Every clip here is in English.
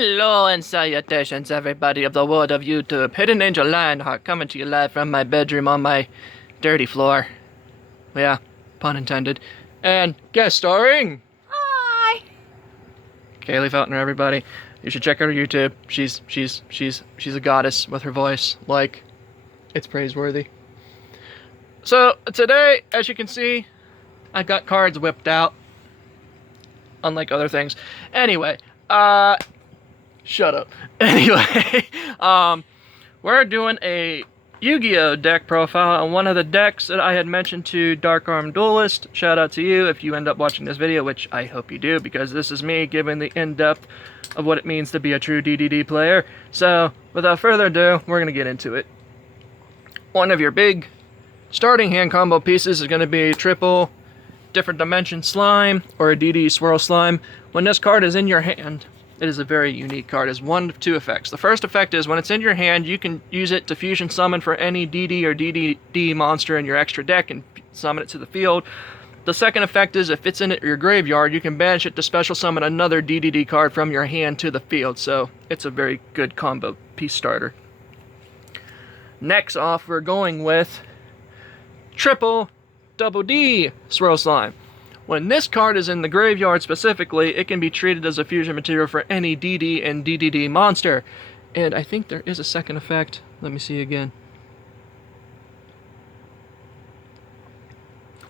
Hello and salutations, everybody of the world of YouTube. Hidden Angel Lionheart coming to you live from my bedroom on my dirty floor. Yeah, pun intended. And guest starring... Hi! KaeLeigh Felter, everybody. You should check out her YouTube. She's a goddess with her voice. Like, it's praiseworthy. So, today, as you can see, I got cards whipped out. Unlike other things. Anyway, shut up. Anyway, we're doing a YuGiOh deck profile on one of the decks that I had mentioned to DarkArmedDuelist. Shout out to you if you end up watching this video, which I hope you do, because this is me giving the in-depth of what it means to be a true DDD player. So, without further ado, we're going to get into it. One of your big starting hand combo pieces is going to be a triple different dimension slime or a DD swirl slime. When this card is in your hand, it is a very unique card. It has one of two effects. The first effect is when it's in your hand, you can use it to fusion summon for any DD or DDD monster in your extra deck and summon it to the field. The second effect is if it's in your graveyard, you can banish it to special summon another DDD card from your hand to the field. So it's a very good combo piece starter. Next off, we're going with triple Double D Swirl Slime. When this card is in the graveyard specifically, it can be treated as a fusion material for any DD and DDD monster. And I think there is a second effect. Let me see again.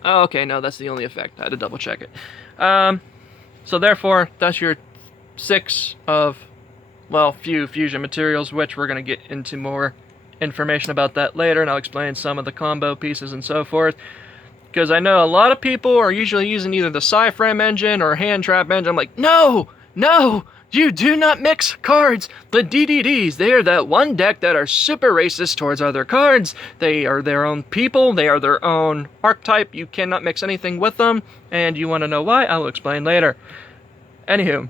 Oh, okay, no, that's the only effect. I had to double check it. So therefore, that's your 6 of, well, few fusion materials, which we're going to get into more information about that later, and I'll explain some of the combo pieces and so forth. Because I know a lot of people are usually using either the Psyframe engine or Hand Trap engine. I'm like, no, you do not mix cards. The DDDs, they are that one deck that are super racist towards other cards. They are their own people. They are their own archetype. You cannot mix anything with them. And you want to know why? I will explain later. Anywho,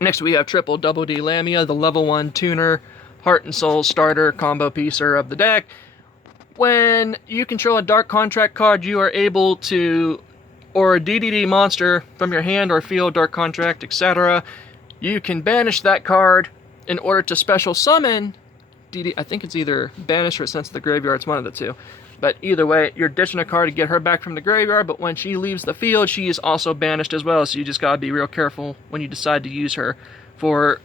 next we have triple Double D Lamia, the level 1 tuner, heart and soul starter combo piecer of the deck. When you control a Dark Contract card, you are able to, or a DDD monster from your hand or field, Dark Contract, etc., you can banish that card in order to special summon DD. I think it's either banish or sent to the graveyard. It's one of the two. But either way, you're ditching a card to get her back from the graveyard, but when she leaves the field, she is also banished as well, so you just gotta be real careful when you decide to use her for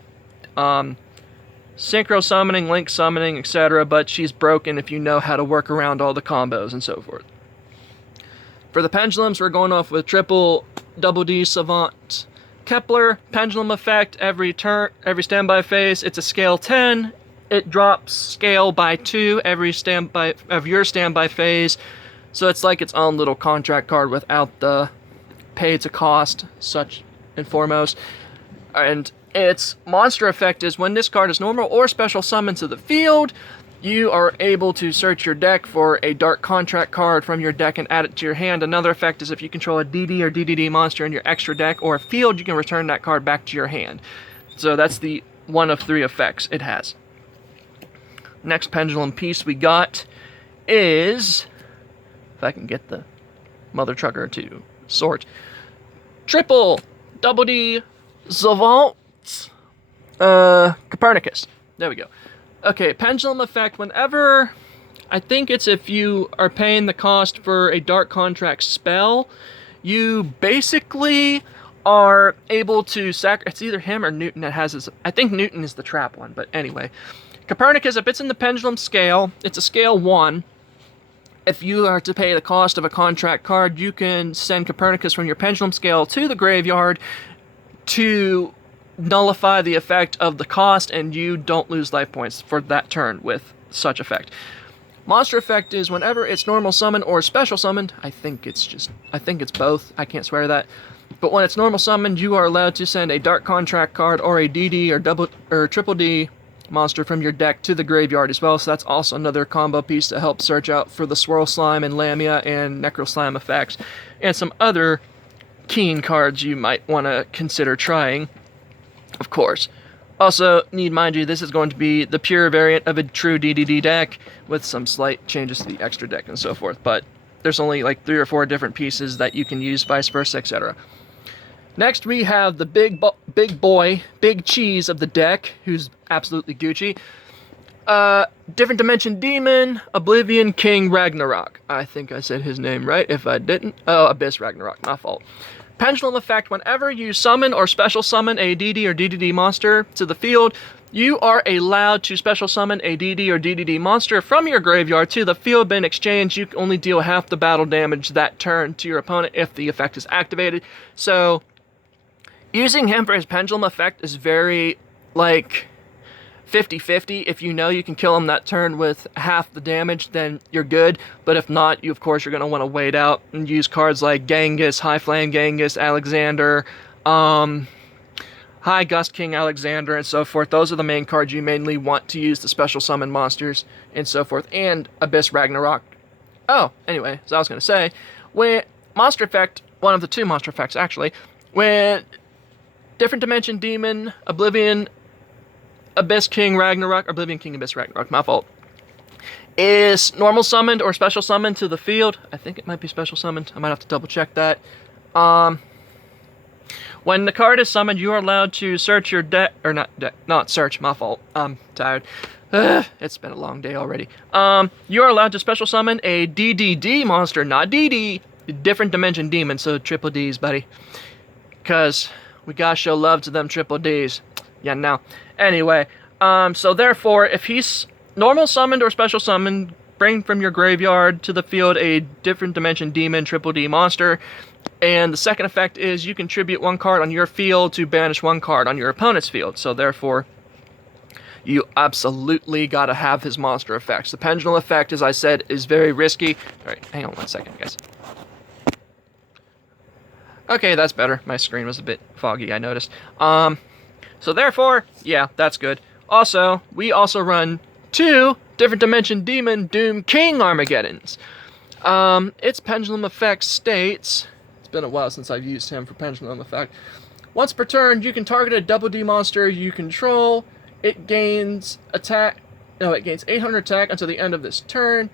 Synchro summoning, Link summoning, etc., but she's broken if you know how to work around all the combos and so forth. For the pendulums, we're going off with triple Double D Savant Kepler pendulum effect. Every standby phase, it's a scale 10. It drops scale by 2 every standby of your standby phase, so it's like its own little contract card without the pay to cost, such and foremost. And its monster effect is when this card is normal or special summoned to the field, you are able to search your deck for a Dark Contract card from your deck and add it to your hand. Another effect is if you control a DD or DDD monster in your extra deck or a field, you can return that card back to your hand. So that's the one of 3 effects it has. Next pendulum piece we got is, if I can get the mother trucker to sort, triple Double D Savant Copernicus. There we go. Okay, pendulum effect. Whenever, I think it's if you are paying the cost for a Dark Contract spell, you basically are able to it's either him or Newton that has his, I think Newton is the trap one, but anyway. Copernicus, if it's in the pendulum scale, it's a scale 1. If you are to pay the cost of a contract card, you can send Copernicus from your pendulum scale to the graveyard to nullify the effect of the cost, and you don't lose life points for that turn with such effect. Monster effect is whenever it's normal summon or special summoned. I think it's both. I can't swear that. But when it's normal summoned, you are allowed to send a Dark Contract card or a DD or triple D monster from your deck to the graveyard as well. So that's also another combo piece to help search out for the Swirl Slime and Lamia and Necro Slime effects, and some other keen cards you might want to consider trying, of course. Also, need mind you, this is going to be the pure variant of a true DDD deck with some slight changes to the extra deck and so forth, but there's only like 3 or 4 different pieces that you can use, vice versa, etc. Next, we have the big boy, big cheese of the deck, who's absolutely Gucci. Different Dimension Demon, Oblivion King Ragnarok. I think I said his name right. If I didn't, oh, Abyss Ragnarok, my fault. Pendulum effect, whenever you summon or special summon a DD or DDD monster to the field, you are allowed to special summon a DD or DDD monster from your graveyard to the field, but in exchange, you can only deal half the battle damage that turn to your opponent if the effect is activated. So, using him for his Pendulum effect is very, like, 50-50. If you know you can kill him that turn with half the damage, then you're good. But if not, you of course you're going to want to wait out and use cards like Genghis, High Flame Genghis, Alexander, High Gust King Alexander, and so forth. Those are the main cards you mainly want to use to special summon monsters, and so forth. And Abyss Ragnarok. Oh, anyway, so I was going to say, when monster effect, one of the two monster effects actually, when Different Dimension Demon, Oblivion King, Abyss Ragnarok, my fault, is normal summoned or special summoned to the field. I think it might be special summoned. I might have to double check that. When the card is summoned, you are allowed to search your deck, or not search, my fault. I'm tired. It's been a long day already. You are allowed to special summon a DDD monster, not DD, Different Dimension Demon, so triple Ds, buddy. Because we gotta show love to them triple Ds. Yeah, no. Anyway, so therefore, if he's normal summoned or special summoned, bring from your graveyard to the field a Different Dimension Demon triple D monster. And the second effect is you contribute one card on your field to banish one card on your opponent's field. So therefore, you absolutely gotta have his monster effects. The Pendulum effect, as I said, is very risky. Alright, hang on one second, guys. Okay, that's better. My screen was a bit foggy, I noticed. So therefore, yeah, that's good. Also, we also run 2 Different Dimension Demon Doom King Armageddons. Its Pendulum effect states, it's been a while since I've used him for Pendulum effect. Once per turn, you can target a double D monster you control. It gains 800 attack until the end of this turn.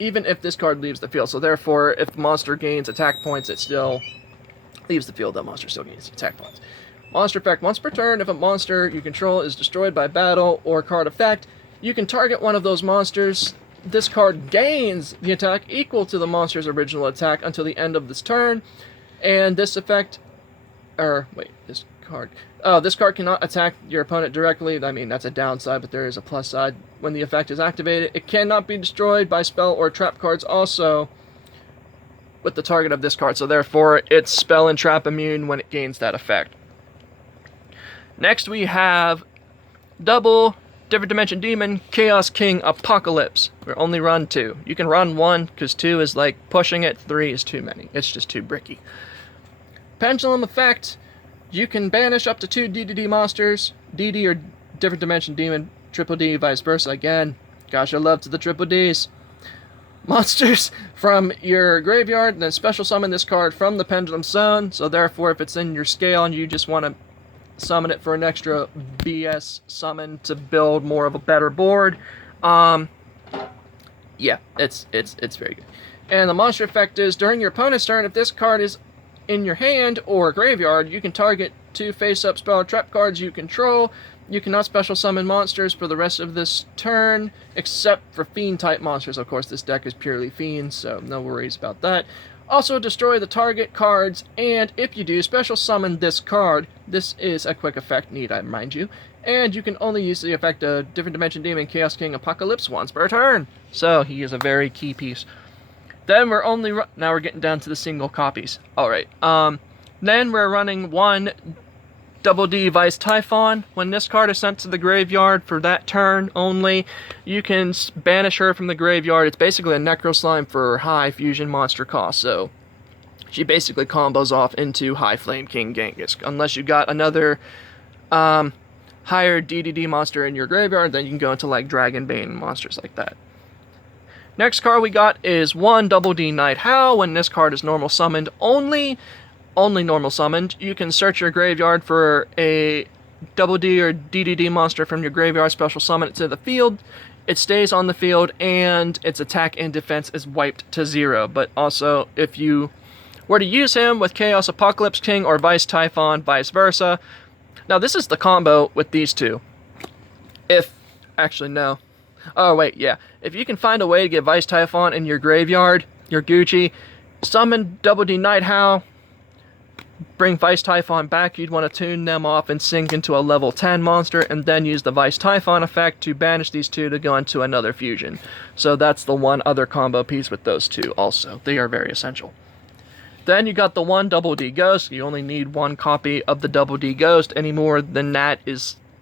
Even if this card leaves the field. So therefore, if the monster gains attack points, it still leaves the field. That monster still gains attack points. Monster effect, once per turn, if a monster you control is destroyed by battle or card effect, you can target one of those monsters. This card gains the attack equal to the monster's original attack until the end of this turn. And this effect, this card cannot attack your opponent directly. I mean, that's a downside, but there is a plus side. When the effect is activated, it cannot be destroyed by spell or trap cards also with the target of this card. So therefore, it's spell and trap immune when it gains that effect. Next, we have double Different Dimension Demon Chaos King Apocalypse. We only run 2. You can run 1 because 2 is like pushing it. 3 is too many. It's just too bricky. Pendulum effect. You can banish up to 2 DDD monsters, DD or Different Dimension Demon, triple D, vice versa. Again, gosh, I love to the triple Ds. Monsters from your graveyard, and then special summon this card from the Pendulum Zone. So therefore, if it's in your scale and you just want to summon it for an extra BS summon to build more of a better board, yeah, it's very good. And the monster effect is, during your opponent's turn, if this card is in your hand or graveyard, you can target 2 face-up spell or trap cards you control. You cannot special summon monsters for the rest of this turn, except for Fiend-type monsters. Of course, this deck is purely Fiends, so no worries about that. Also, destroy the target cards, and if you do, special summon this card. This is a quick effect, need I remind you. And you can only use the effect of Different Dimension Demon Chaos King Apocalypse once per turn. So, he is a very key piece. Then now we're getting down to the single copies. Alright, then we're running 1 Double D Vice Typhon. When this card is sent to the graveyard for that turn only, you can banish her from the graveyard. It's basically a Necro Slime for high fusion monster cost, so she basically combos off into High Flame King Genghis. Unless you got another higher DDD monster in your graveyard, then you can go into like Dragonbane monsters like that. Next card we got is 1 Double D Night Howl. When this card is normal summoned only normal summoned, you can search your graveyard for a Double D or DDD monster from your graveyard, special summon it to the field. It stays on the field, and its attack and defense is wiped to 0. But also, if you were to use him with Chaos Apocalypse King or Vice Typhon, vice versa. Now this is the combo with these two. Actually no. Oh wait, yeah. If you can find a way to get Vice Typhon in your graveyard, you're Gucci. Summon Double D Night Howl, bring Vice Typhon back, you'd want to tune them off and sink into a level 10 monster, and then use the Vice Typhon effect to banish these two to go into another fusion. So that's the one other combo piece with those two also. They are very essential. Then you got the one Double D Ghost. You only need one copy of the Double D Ghost. Any more than that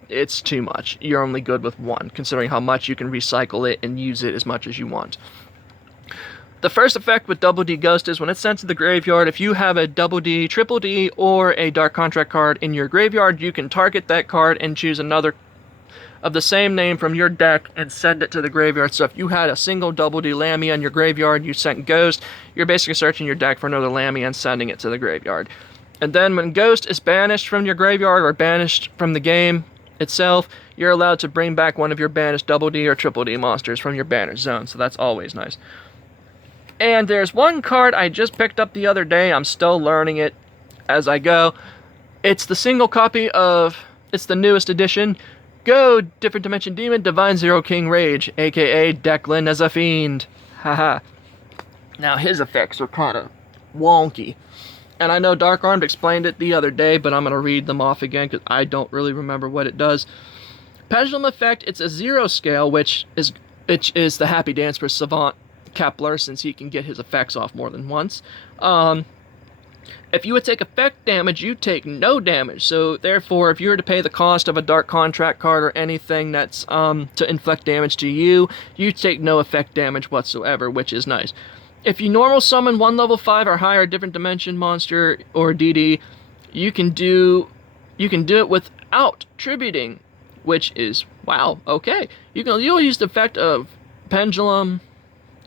it's too much. You're only good with one, considering how much you can recycle it and use it as much as you want. The first effect with Double D Ghost is when it's sent to the graveyard, if you have a Double D, Triple D, or a Dark Contract card in your graveyard, you can target that card and choose another of the same name from your deck and send it to the graveyard. So if you had a single Double D Lamia in your graveyard, you sent Ghost, you're basically searching your deck for another Lamia and sending it to the graveyard. And then when Ghost is banished from your graveyard or banished from the game itself, you're allowed to bring back one of your banished Double D or Triple D monsters from your banished zone, so that's always nice. And there's one card I just picked up the other day. I'm still learning it as I go. It's the single copy of, it's the newest edition, Go Different Dimension Demon Divine Zero King Rage, aka Declan as a Fiend. Haha. Now his effects are kind of wonky. And I know Dark Armed explained it the other day, but I'm going to read them off again because I don't really remember what it does. Pendulum effect, it's a 0 scale, which is the happy dance for Savant Kepler, since he can get his effects off more than once. If you would take effect damage, you take no damage. So therefore, if you were to pay the cost of a Dark Contract card or anything that's to inflict damage to you, you take no effect damage whatsoever, which is nice. If you normal summon one level 5 or higher different dimension monster or DD, you can do it without tributing, which is wow. Okay, you'll use the effect of Pendulum.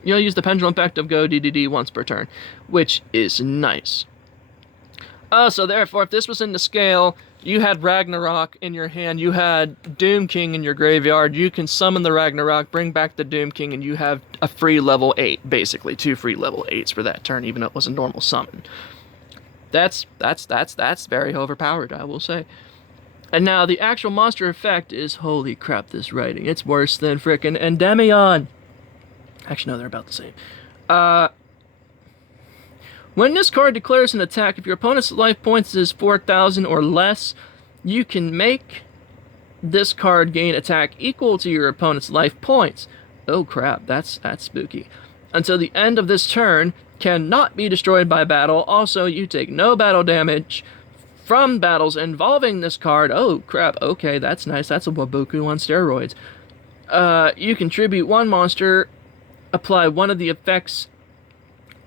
You'll use the Pendulum effect of Go DDD once per turn, which is nice. So therefore, if this was in the scale, you had Ragnarok in your hand, you had Doom King in your graveyard, you can summon the Ragnarok, bring back the Doom King, and you have a free level 8, basically. 2 free level 8s for that turn, even though it was a normal summon. That's very overpowered, I will say. And now, the actual monster effect is, holy crap, this writing. It's worse than frickin' Endymion. Actually, no, they're about the same. When this card declares an attack, if your opponent's life points is 4,000 or less, you can make this card gain attack equal to your opponent's life points. Oh crap, that's spooky. Until the end of this turn, cannot be destroyed by battle. Also, you take no battle damage from battles involving this card. Oh crap, okay, that's nice. That's a Wabuku on steroids. You contribute one monster, apply one of the effects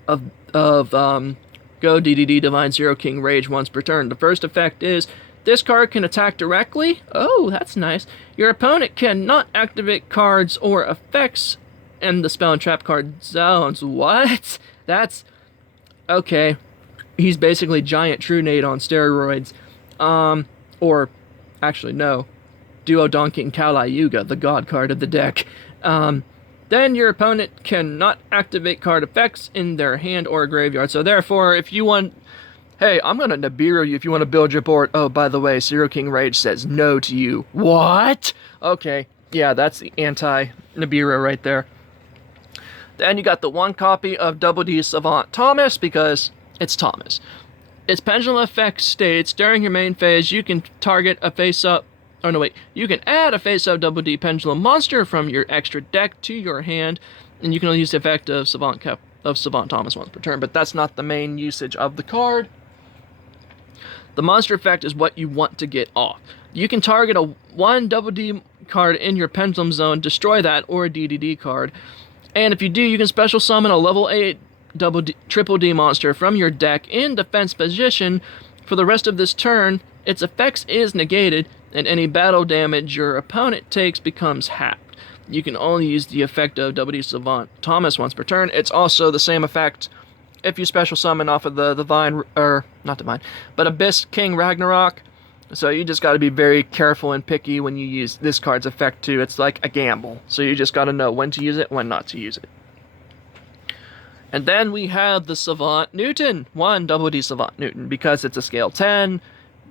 of Go DDD Divine Zero King Rage once per turn. The first effect is, this card can attack directly. Oh, that's nice. Your opponent cannot activate cards or effects in the spell and trap card zones. What? That's... okay. He's basically Giant Trunade on steroids. Or, actually, no. Duo Donking KaeLeigh Yuga, the god card of the deck. Then your opponent cannot activate card effects in their hand or graveyard. So therefore, if you want... hey, I'm going to Nibiru you if you want to build your board. Oh, by the way, Zero King Rage says no to you. What? Okay, yeah, that's the anti-Nibiru right there. Then you got the one copy of Double D Savant Thomas, because it's Thomas. Its Pendulum effect states, during your main phase, you can target a face-up... oh, no, wait. You can add a face-up Double D Pendulum monster from your extra deck to your hand, and you can only use the effect of Savant Thomas once per turn, but that's not the main usage of the card. The monster effect is what you want to get off. You can target one Double D card in your Pendulum zone, destroy that, or a DDD card, and if you do, you can special summon a level 8 Triple D monster from your deck in defense position. For the rest of this turn, its effects is negated, and any battle damage your opponent takes becomes halved. You can only use the effect of Double D Savant Thomas once per turn. It's also the same effect if you special summon off of the Divine, or not Divine, but Abyss King Ragnarok. So you just got to be very careful and picky when you use this card's effect too. It's like a gamble. So you just got to know when to use it, when not to use it. And then we have the Savant Newton, 1 Double D Savant Newton. Because it's a scale 10,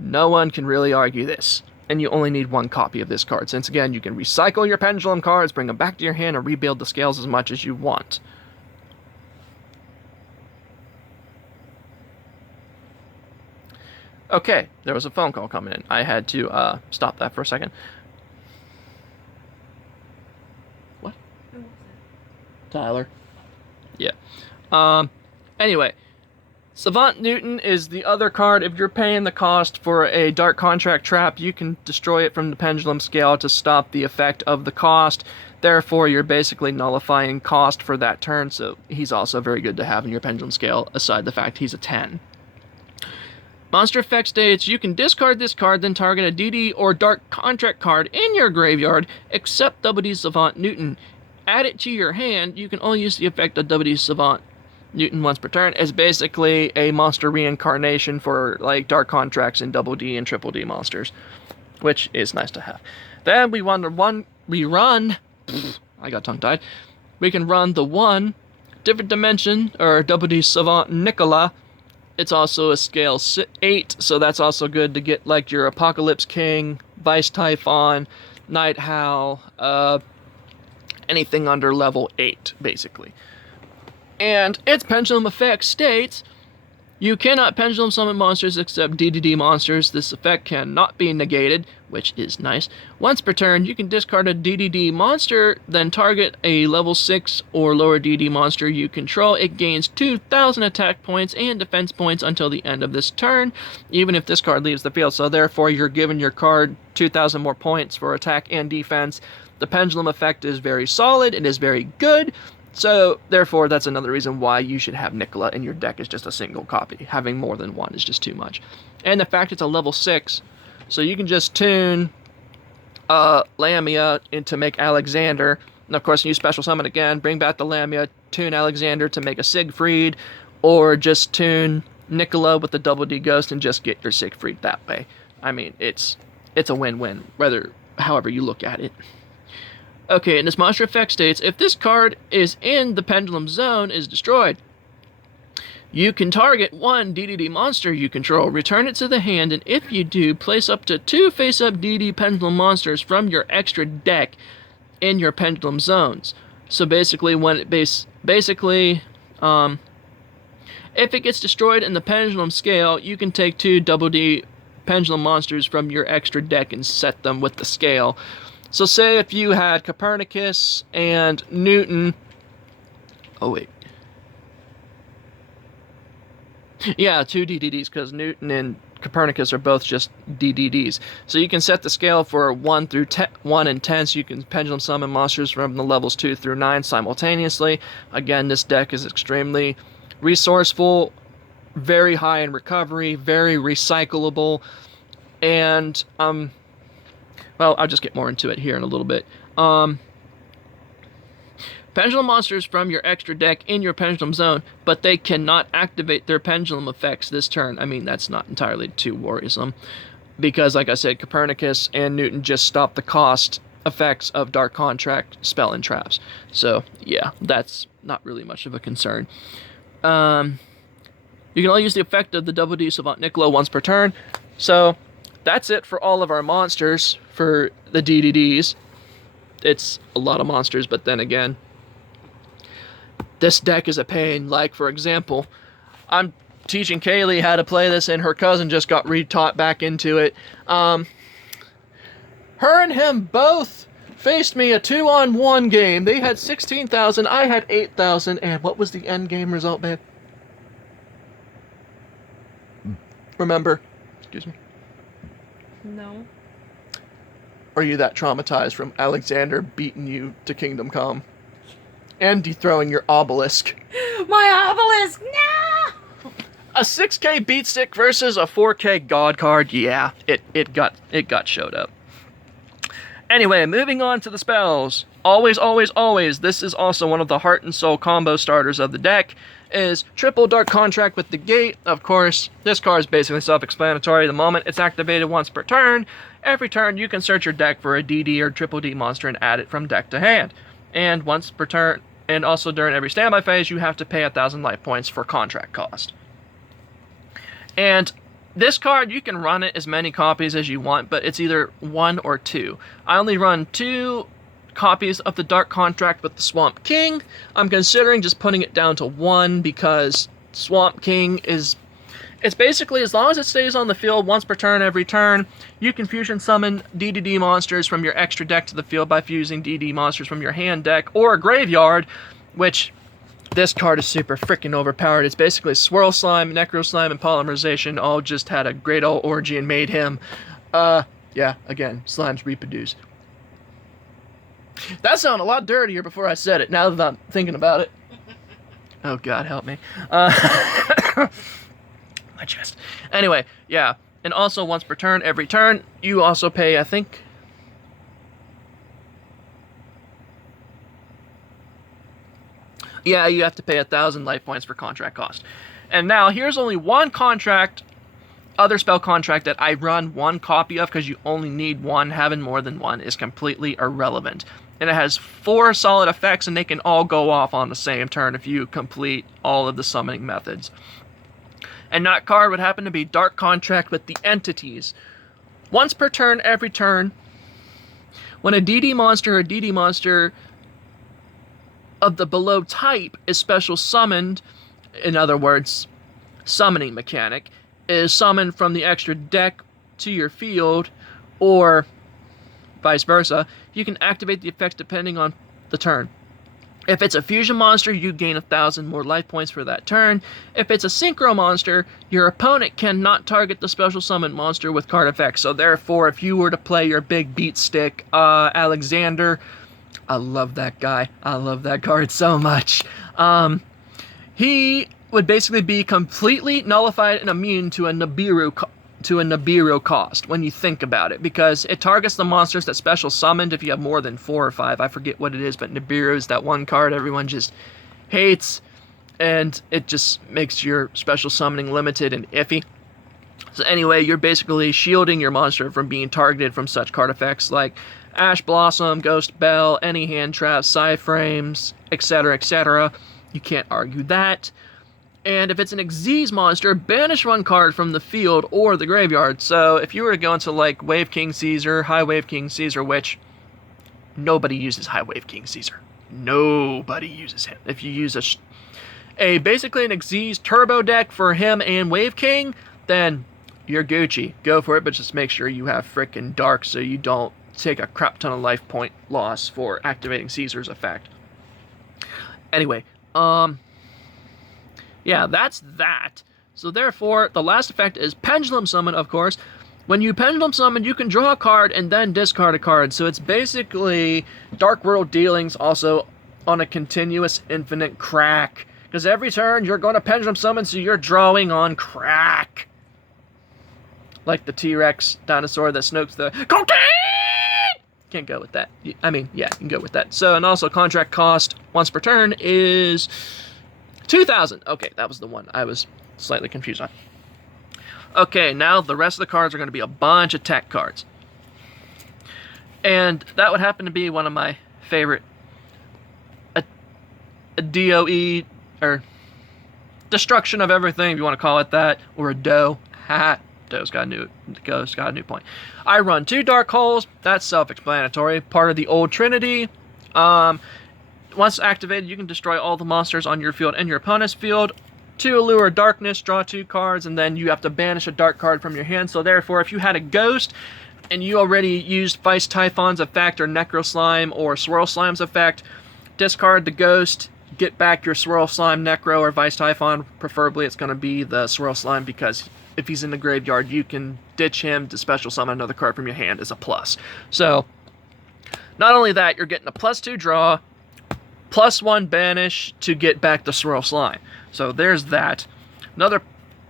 no one can really argue this. And you only need 1 copy of this card, since again, you can recycle your Pendulum cards, bring them back to your hand, and rebuild the scales as much as you want. Okay, there was a phone call coming in. I had to stop that for a second. What? Tyler. Yeah. Anyway, Savant Newton is the other card. If you're paying the cost for a Dark Contract trap, you can destroy it from the Pendulum scale to stop the effect of the cost. Therefore, you're basically nullifying cost for that turn, so he's also very good to have in your Pendulum scale, aside the fact he's a 10. Monster effect states, you can discard this card, then target a DD or Dark Contract card in your graveyard, except Double D Savant Newton. Add it to your hand. You can only use the effect of Double D Savant Newton once per turn. It's basically a monster reincarnation for like Dark Contracts and Double D and Triple D monsters, which is nice to have. Then we run. I got tongue-tied. We can run the 1 Different Dimension or Double D Savant Nicola. It's also a scale 8, so that's also good to get like your Apocalypse King, Vice Typhon, Night Howl, anything under level 8, basically. And its Pendulum effect states, you cannot Pendulum summon monsters except DDD monsters. This effect cannot be negated, which is nice. Once per turn, you can discard a DDD monster, then target a level 6 or lower DD monster you control. It gains 2,000 attack points and defense points until the end of this turn, even if this card leaves the field. So therefore, you're giving your card 2,000 more points for attack and defense. The Pendulum effect is very solid. It is very good. So, therefore, that's another reason why you should have Nicola in your deck as just a single copy. Having more than 1 is just too much. And the fact it's a level 6, so you can just tune Lamia to make Alexander. And, of course, you special summon again, bring back the Lamia, tune Alexander to make a Siegfried, or just tune Nicola with the Double D Ghost and just get your Siegfried that way. I mean, it's a win-win, however you look at it. Okay, and this monster effect states, if this card is in the Pendulum zone, is destroyed, you can target 1 DDD monster you control, return it to the hand, and if you do, place up to 2 face-up DD Pendulum monsters from your extra deck in your Pendulum zones. So basically, if it gets destroyed in the Pendulum scale, you can take 2 Double D Pendulum monsters from your extra deck and set them with the scale. So say if you had Copernicus and Newton... Oh, wait. Yeah, 2 DDDs, because Newton and Copernicus are both just DDDs. So you can set the scale for 1 and 10, so you can Pendulum summon monsters from the levels 2 through 9 simultaneously. Again, this deck is extremely resourceful, very high in recovery, very recyclable, and... well, I'll just get more into it here in a little bit. Pendulum monsters from your extra deck in your Pendulum zone, but they cannot activate their Pendulum effects this turn. I mean, that's not entirely too worrisome, because, like I said, Copernicus and Newton just stop the cost effects of Dark Contract, Spell, and Traps. So, yeah, that's not really much of a concern. You can only use the effect of the Double D Savant Nicola once per turn. So, that's it for all of our monsters for the DDDs. It's a lot of monsters, but then again, this deck is a pain. Like, for example, I'm teaching KaeLeigh how to play this, and her cousin just got re-taught back into it. Her and him both faced me a 2-on-1 game. They had 16,000, I had 8,000, and what was the end game result, babe? Remember? Excuse me. No. Are you that traumatized from Alexander beating you to Kingdom Come? And dethroning your obelisk. My obelisk! No! A 6K beat stick versus a 4K god card. Yeah, it got showed up. Anyway, moving on to the spells. Always, always, always. This is also one of the heart and soul combo starters of the deck. Is triple Dark Contract with the Gate. Of course, this card is basically self-explanatory. The moment it's activated once per turn, every turn you can search your deck for a DD or triple D monster and add it from deck to hand. And once per turn, And also during every standby phase, you have to pay 1,000 life points for contract cost. And this card, you can run it as many copies as you want, but it's either 1 or 2. I only run 2 copies of the Dark Contract with the Swamp King. I'm considering just putting it down to 1 because Swamp King is... It's basically, as long as it stays on the field once per turn every turn, you can fusion summon DDD monsters from your extra deck to the field by fusing DDD monsters from your hand deck or graveyard, which this card is super freaking overpowered. It's basically Swirl Slime, Necro Slime, and Polymerization all just had a great old orgy and made him, yeah, again, slimes reproduce. That sounded a lot dirtier before I said it, now that I'm thinking about it. Oh, God, help me. My chest. Anyway, yeah. And also, once per turn, every turn, you also pay, I think... Yeah, you have to pay 1,000 life points for contract cost. And now, here's only one contract, other spell contract, that I run 1 copy of, because you only need 1. Having more than 1 is completely irrelevant. And it has 4 solid effects, and they can all go off on the same turn if you complete all of the summoning methods. And that card would happen to be Dark Contract with the Entities. Once per turn, every turn, when a DD monster or DD monster of the below type is special summoned, in other words, summoning mechanic, is summoned from the extra deck to your field, or vice versa, you can activate the effects depending on the turn. If it's a fusion monster, you gain 1,000 more life points for that turn. If it's a synchro monster, your opponent cannot target the special summon monster with card effects. So therefore, if you were to play your big beat stick, Alexander, I love that guy. I love that card so much. He would basically be completely nullified and immune to a Nibiru cost when you think about it, because it targets the monsters that special summoned if you have more than 4 or 5. I forget what it is, but Nibiru is that one card everyone just hates, and it just makes your special summoning limited and iffy. So anyway, you're basically shielding your monster from being targeted from such card effects like Ash Blossom, Ghost Bell, any hand traps, side frames, etc., etc. You can't argue that. And if it's an Xyz monster, banish 1 card from the field or the graveyard. So if you were to go into like Wave King Caesar, High Wave King Caesar, which nobody uses High Wave King Caesar. Nobody uses him. If you use basically an Xyz turbo deck for him and Wave King, then you're Gucci. Go for it, but just make sure you have frickin' Dark so you don't take a crap ton of life point loss for activating Caesar's effect. Anyway, yeah, that's that. So therefore, the last effect is Pendulum Summon, of course. When you Pendulum Summon, you can draw a card and then discard a card. So it's basically Dark World dealings also on a continuous infinite crack. Because every turn, you're going to Pendulum Summon, so you're drawing on crack. Like the T-Rex dinosaur that snokes the cocaine! Can't go with that. I mean, yeah, you can go with that. So, and also contract cost once per turn is 2,000. Okay, that was the one I was slightly confused on. Okay, now the rest of the cards are going to be a bunch of tech cards. And that would happen to be one of my favorite a DOE, or destruction of everything, if you want to call it that, or a DOE. Haha, DOE's got a new point. I run 2 Dark Holes. That's self-explanatory. Part of the old Trinity. Once activated, you can destroy all the monsters on your field and your opponent's field. 2 Allure Darkness, draw 2 cards, and then you have to banish a dark card from your hand. So therefore, if you had a Ghost, and you already used Vice Typhon's effect, or Necro Slime, or Swirl Slime's effect, discard the Ghost, get back your Swirl Slime, Necro, or Vice Typhon. Preferably, it's going to be the Swirl Slime, because if he's in the graveyard, you can ditch him to special summon another card from your hand as a plus. So, not only that, you're getting a +2 draw, +1 banish to get back the Swirl Slime. So there's that. Another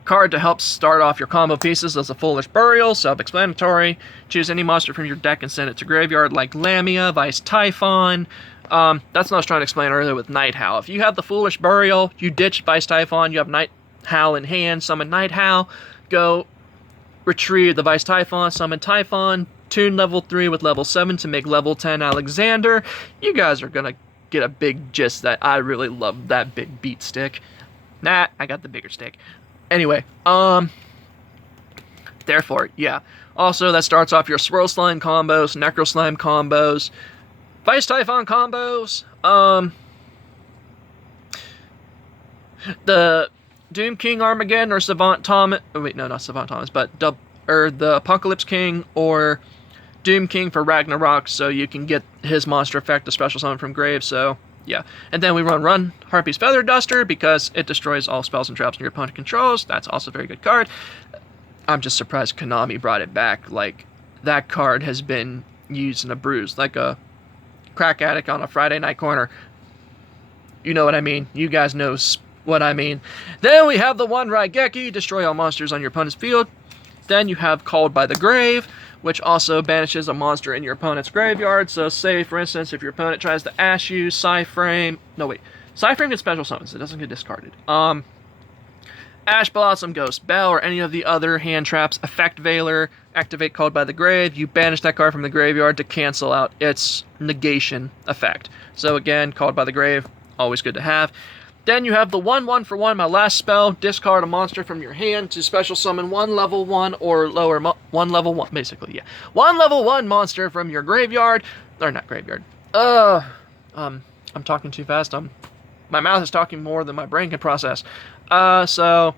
card to help start off your combo pieces is a Foolish Burial, self-explanatory. Choose any monster from your deck and send it to graveyard, like Lamia, Vice Typhon. That's what I was trying to explain earlier with Night Howl. If you have the Foolish Burial, you ditch Vice Typhon, you have Night Howl in hand, summon Night Howl, go retrieve the Vice Typhon, summon Typhon, tune level 3 with level 7 to make level 10 Alexander. You guys are gonna get a big gist that I really love that big beat stick. Nah, I got the bigger stick. Anyway, therefore, yeah. Also, that starts off your Swirl Slime combos, Necro Slime combos, Vice Typhon combos, the Doom King Armageddon or Savant Thomas. Oh, wait, no, not Savant Thomas, but the Apocalypse King or Doom King for Ragnarok, so you can get his monster effect, a special summon from Grave. So yeah, and then we run Harpy's Feather Duster because it destroys all spells and traps your opponent controls. That's also a very good card. I'm just surprised Konami brought it back. Like, that card has been used in a bruise, like a crack addict on a Friday night corner. You know what I mean. You guys know what I mean. Then we have the one Raigeki, destroy all monsters on your opponent's field. Then you have Called by the Grave, which also banishes a monster in your opponent's graveyard. So say, for instance, if your opponent tries to Ash you, Psyframe... No, wait. Psyframe gets special summons. It doesn't get discarded. Ash Blossom, Ghost Bell, or any of the other hand traps, Effect Veiler, activate Called by the Grave. You banish that card from the graveyard to cancel out its negation effect. So again, Called by the Grave, always good to have. Then you have the 1/1 for 1, my last spell. Discard a monster from your hand to special summon one level 1 or lower, one level 1, basically, yeah. One level 1 monster from your graveyard, or not graveyard. I'm talking too fast. My mouth is talking more than my brain can process. So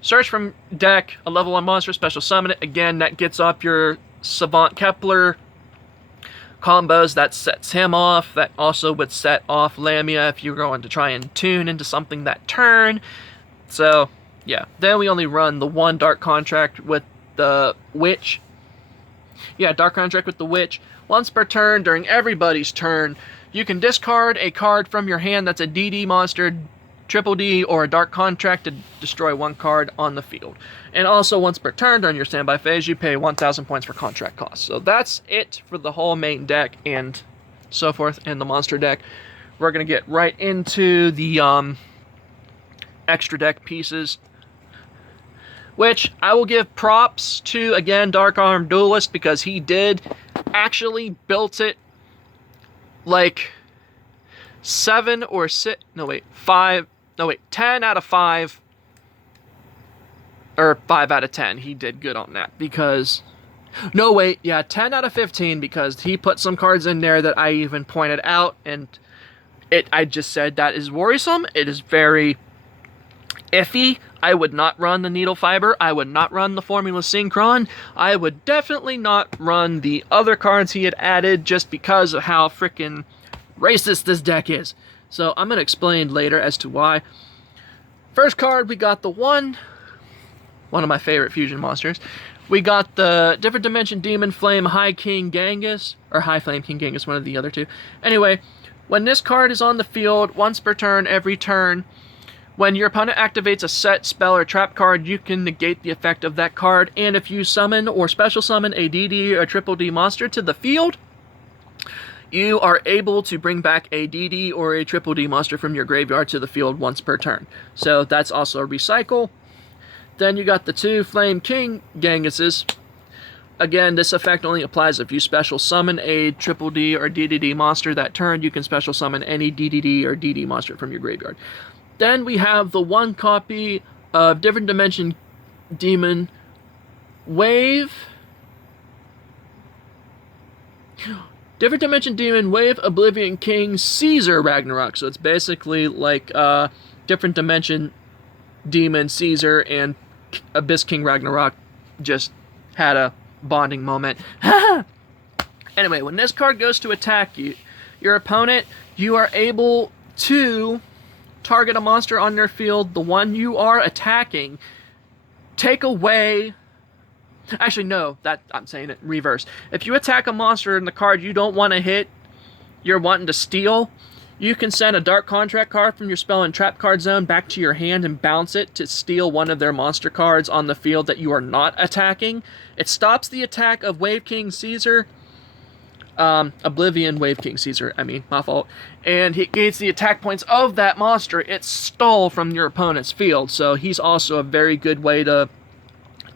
search from deck, a level 1 monster, special summon it. Again, that gets up your Savant Kepler combos, that sets him off. That also would set off Lamia if you're going to try and tune into something that turn. So, yeah. Then we only run the one Dark Contract with the Witch. Yeah, Dark Contract with the Witch. Once per turn, during everybody's turn, you can discard a card from your hand that's a DD monster, Triple D, or a Dark Contract to destroy one card on the field. And also, once per turn during your standby phase, you pay 1,000 points for contract costs. So that's it for the whole main deck and so forth in the monster deck. We're going to get right into the extra deck pieces, which I will give props to, again, DarkArmedDuelist, because he did actually built it like 10 out of 5, or 5 out of 10. He did good on that because, 10 out of 15, because he put some cards in there that I even pointed out, and I just said that is worrisome. It is very iffy. I would not run the Needle Fiber. I would not run the Formula Synchron. I would definitely not run the other cards he had added just because of how freaking racist this deck is. So I'm going to explain later as to why. First card, we got the one of my favorite fusion monsters. We got the Different Dimension Demon Flame High King Genghis, or High Flame King Genghis, one of the other two. Anyway, when this card is on the field, once per turn, every turn, when your opponent activates a set, spell, or trap card, you can negate the effect of that card. And if you summon or special summon a DD or a Triple D monster to the field, you are able to bring back a DD or a Triple D monster from your graveyard to the field once per turn. So that's also a recycle. Then you got the two Flame King Genghises. Again, this effect only applies if you special summon a Triple D or DDD monster that turn. You can special summon any DDD or DD monster from your graveyard. Then we have the one copy of Different Dimension Demon Wave. Different Dimension Demon Wave Oblivion King Caesar Ragnarok. So it's basically like Different Dimension Demon Caesar and Abyss King Ragnarok just had a bonding moment. Anyway, when this card goes to attack your opponent, you are able to target a monster on their field, the one you are attacking, take away... Actually, no, I'm saying it reverse. If you attack a monster in the card you don't want to hit, you're wanting to steal, you can send a Dark Contract card from your spell and trap card zone back to your hand and bounce it to steal one of their monster cards on the field that you are not attacking. It stops the attack of Wave King Caesar, Oblivion Wave King Caesar, my fault. And it gains the attack points of that monster it stole from your opponent's field. So he's also a very good way to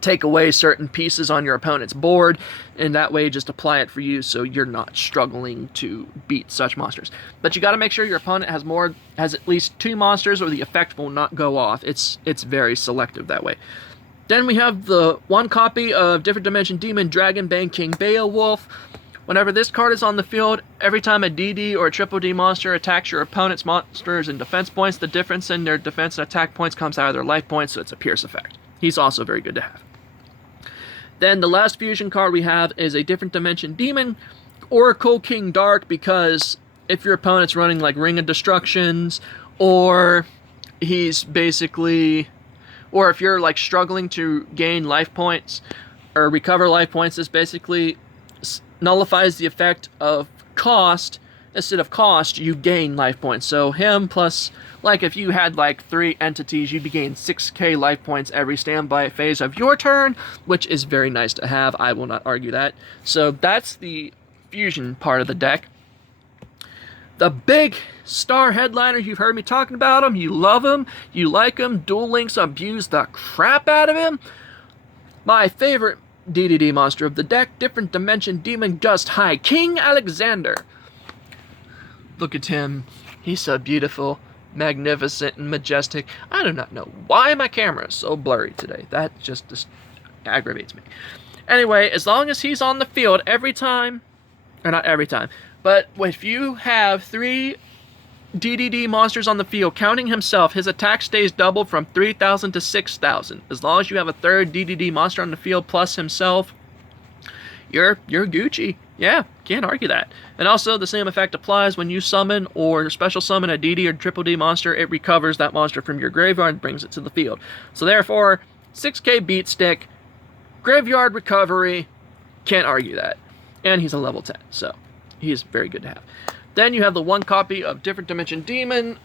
take away certain pieces on your opponent's board, and that way just apply it for you so you're not struggling to beat such monsters. But you got to make sure your opponent has at least 2 monsters, or the effect will not go off. It's very selective that way. Then we have the 1 copy of Different Dimension Demon Dragonbane King Beowulf. Whenever this card is on the field, every time a DD or a Triple D monster attacks your opponent's monsters and defense points, the difference in their defense and attack points comes out of their life points, so it's a pierce effect. He's also very good to have. Then the last fusion card we have is a Different Dimension Demon, Oracle King Dark, because if your opponent's running like Ring of Destructions, or he's basically, or if you're like struggling to gain life points or recover life points, this basically nullifies the effect of cost. Instead of cost, you gain life points. So him plus, like if you had like 3 entities, you'd be gaining 6k life points every standby phase of your turn, which is very nice to have. I will not argue that. So that's the fusion part of the deck. The big star headliner, you've heard me talking about him, you love him, you like him, Duel Links abuse the crap out of him. My favorite DDD monster of the deck, Different Dimension Demon Gust High King Alexander. Look at him. He's so beautiful, magnificent, and majestic. I do not know why my camera is so blurry today. That just aggravates me. Anyway, as long as he's on the field every time, or not every time, but if you have 3 DDD monsters on the field, counting himself, his attack stays doubled from 3,000 to 6,000. As long as you have a 3rd DDD monster on the field plus himself, you're Gucci. Yeah, can't argue that. And also, the same effect applies when you summon or special summon a DD or Triple D monster. It recovers that monster from your graveyard and brings it to the field. So therefore, 6k beat stick, graveyard recovery, can't argue that. And he's a level 10, so he's very good to have. Then you have the 1 copy of Different Dimension Demon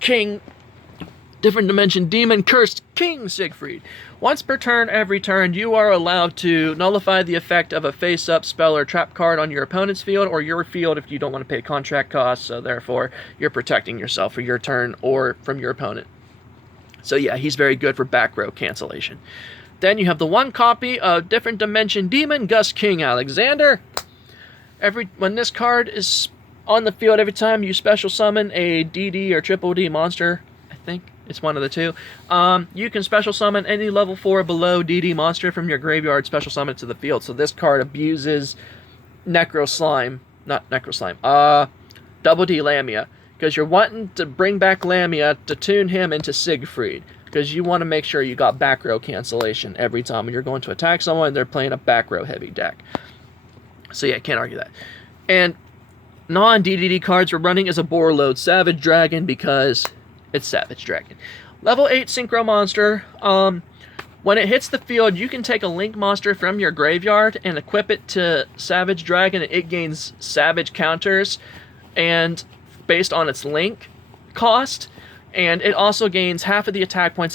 Different Dimension Demon Cursed King Siegfried. Once per turn, every turn, you are allowed to nullify the effect of a face-up spell or trap card on your opponent's field or your field if you don't want to pay contract costs, so therefore you're protecting yourself for your turn or from your opponent. So yeah, he's very good for back row cancellation. Then you have the 1 copy of Different Dimension Demon Gust King Alexander. When this card is on the field, every time you special summon a DD or Triple D monster, I think it's one of the 2, you can special summon any level 4 below DD monster from your graveyard, special summon it to the field. So this card abuses Double D Lamia, because you're wanting to bring back Lamia to tune him into Siegfried, because you want to make sure you got back row cancellation every time when you're going to attack someone, they're playing a back row heavy deck. So yeah, can't argue that. And non-DDD cards we're running is a Borreload Savage Dragon, because it's Savage Dragon. Level 8 Synchro monster. When it hits the field, you can take a Link monster from your graveyard and equip it to Savage Dragon, and it gains Savage counters and based on its Link cost, and it also gains half of the attack points